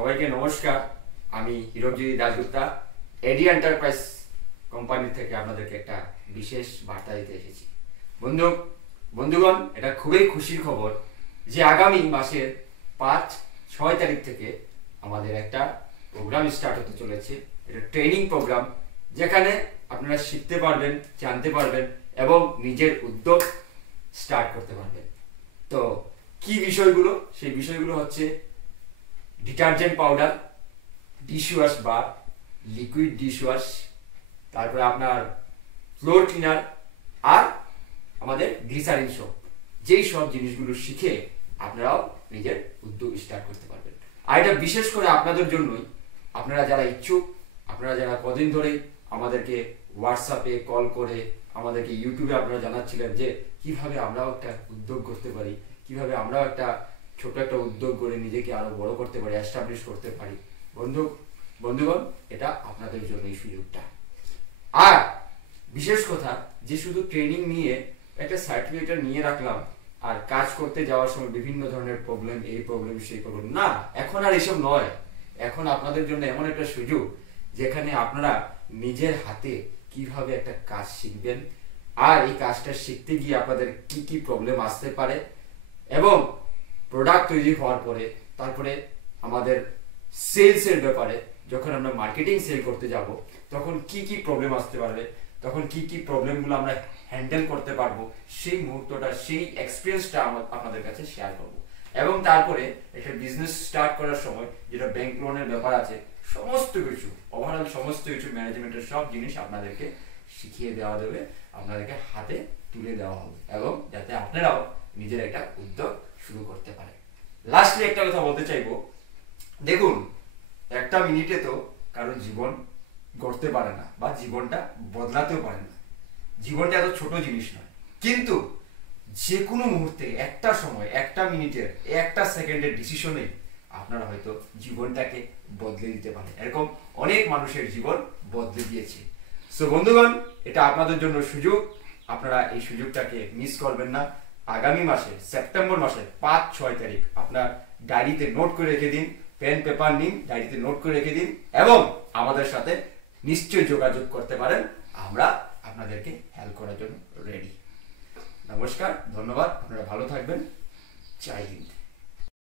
সবাইকে নমস্কার। আমি হিরকজ্যোতি দাশগুপ্তা এডি এন্টারপ্রাইজ কোম্পানি থেকে আপনাদেরকে একটা বিশেষ বার্তা দিতে এসেছি। বন্ধুগণ, এটা খুবই খুশির খবর যে আগামী মাসের 5-6 তারিখ থেকে আমাদের একটা প্রোগ্রাম স্টার্ট হতে চলেছে। এটা ট্রেনিং প্রোগ্রাম, যেখানে আপনারা শিখতে পারবেন, জানতে পারবেন এবং নিজের উদ্যোগ স্টার্ট করতে পারবেন। তো কি বিষয়গুলো? সেই বিষয়গুলো হচ্ছে detergent powder, dishwash bar, liquid dishwash, তারপরে আপনার ফ্লোর ক্লিনার আর আমাদের গ্লিসারিন সোপ। যেই সব জিনিসগুলো শিখে আপনারাও নিজের উদ্যোগ স্টার্ট করতে পারবেন। আর এটা বিশেষ করে আপনাদের জন্যই, আপনারা যারা ইচ্ছুক, আপনারা যারা কদিন ধরেই আমাদেরকে হোয়াটসঅ্যাপে কল করে, আমাদেরকে ইউটিউবে আপনারা জানাচ্ছিলেন যে কিভাবে আমরাও একটা উদ্যোগ করতে পারি, কিভাবে আমরাও একটা ছোট একটা উদ্যোগ করে নিজেকে আরো বড় করতে পারি, এস্টাবলিশ করতে পারি। বন্ধুগণ, এটা আপনাদের জন্য এই সুযোগটা। আর বিশেষ কথা যে শুধু ট্রেনিং নিয়ে একটা সার্টিফিকেট নিয়ে রাখলাম আর কাজ করতে যাওয়ার সময় বিভিন্ন ধরনের প্রবলেম, এই প্রবলেম সেই প্রবলেম, না, এখন আর এসব নয়। এখন আপনাদের জন্য এমন একটা সুযোগ যেখানে আপনারা নিজের হাতে কিভাবে একটা কাজ শিখবেন, আর এই কাজটা শিখতে গিয়ে আপনাদের কি কি প্রবলেম আসতে পারে, এবং প্রোডাক্ট তৈরি হওয়ার পরে তারপরে আমাদের সেলসের ব্যাপারে যখন আমরা মার্কেটিং সেল করতে যাব তখন কি কি প্রবলেম আসতে পারবে, তখন কি কি প্রবলেমগুলো আমরা হ্যান্ডেল করতে পারবো, সেই মুহূর্তটা, সেই এক্সপিরিয়েন্সটা আপনাদের কাছে শেয়ার করব। এবং তারপরে একটা বিজনেস স্টার্ট করার সময় যেটা ব্যাংক লোনের ব্যাপার আছে, সমস্ত কিছু ওভারঅল সমস্ত কিছু ম্যানেজমেন্টের সব জিনিস আপনাদেরকে শিখিয়ে দেওয়া যাবে, আপনাদেরকে হাতে তুলে দেওয়া হবে, এবং যাতে আপনারাও নিজের একটা উদ্যোগ শুরু করতে পারেন। লাস্টলি একটা কথা বলতে চাইবো, দেখুন, একটা মিনিটে তো কারো জীবন গড়তে পারে না বা জীবনটা বদলাতেও পারে না। জীবনটা এত ছোট জিনিস নয়, কিন্তু যে কোনো মুহূর্তে, একটা সময়, একটা মিনিটের, একটা সেকেন্ডের ডিসিশনে আপনারা হয়তো জীবনটাকে বদলে দিতে পারেন। এরকম অনেক মানুষের জীবন বদলে দিয়েছে। সো বন্ধুগণ, এটা আপনাদের জন্য সুযোগ, আপনারা এই সুযোগটাকে মিস করবেন না। আগামী মাসে সেপ্টেম্বর মাসের 5-6 তারিখ আপনার ডায়েরিতে নোট করে রেখে দিন, পেন পেপার নিন, ডায়েরিতে নোট করে রেখে দিন, এবং আমাদের সাথে নিশ্চয়ই যোগাযোগ করতে পারেন। আমরা আপনাদেরকে হেল্প করার জন্য রেডি। নমস্কার, ধন্যবাদ, আপনারা ভালো থাকবেন। জয় হিন্দ।